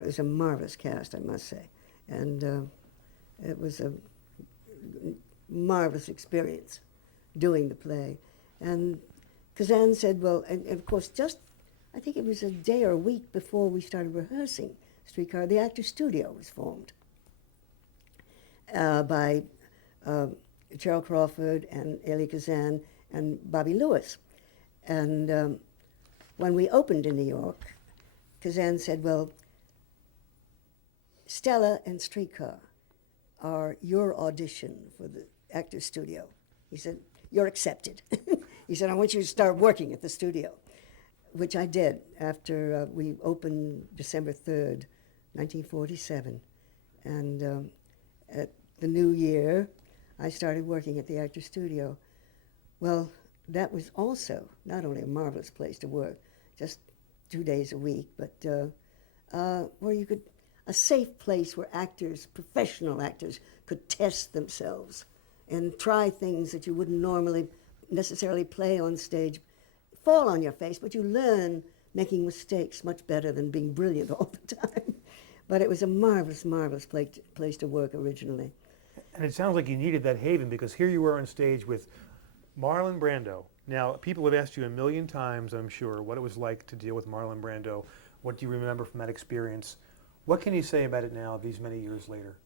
It was a marvelous cast, I must say, and it was a marvelous experience doing the play. And Kazan said, well, and of course, just I think it was a day or a week before we started rehearsing Streetcar, the Actors Studio was formed by Cheryl Crawford and Elie Kazan and Bobby Lewis. And when we opened in New York, Kazan said, well, Stella and Streetcar are your audition for the Actors Studio. He said, you're accepted. He said, I want you to start working at the studio, which I did after we opened December 3rd, 1947. And at the new year, I started working at the Actors Studio. Well, that was also not only a marvelous place to work, just 2 days a week, but where you could, a safe place where actors, professional actors, could test themselves and try things that you wouldn't normally necessarily play on stage, fall on your face, but you learn making mistakes much better than being brilliant all the time. But it was a marvelous, marvelous place to work originally. And it sounds like you needed that haven, because here you were on stage with Marlon Brando. Now, people have asked you a million times, I'm sure, what it was like to deal with Marlon Brando. What do you remember from that experience? What can you say about it now, these many years later?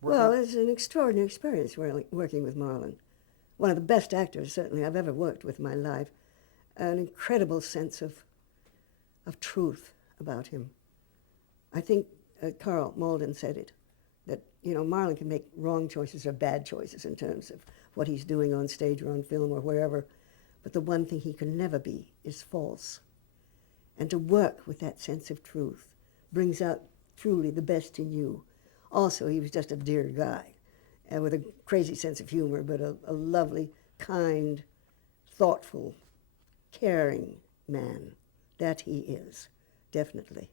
Well, it's an extraordinary experience working with Marlon. One of the best actors, certainly, I've ever worked with in my life. An incredible sense of truth about him. I think Carl Malden said it, that, you know, Marlon can make wrong choices or bad choices in terms of what he's doing on stage or on film or wherever, but the one thing he can never be is false. And to work with that sense of truth brings out truly the best in you. Also, he was just a dear guy, with a crazy sense of humor, but a lovely, kind, thoughtful, caring man. That he is, definitely.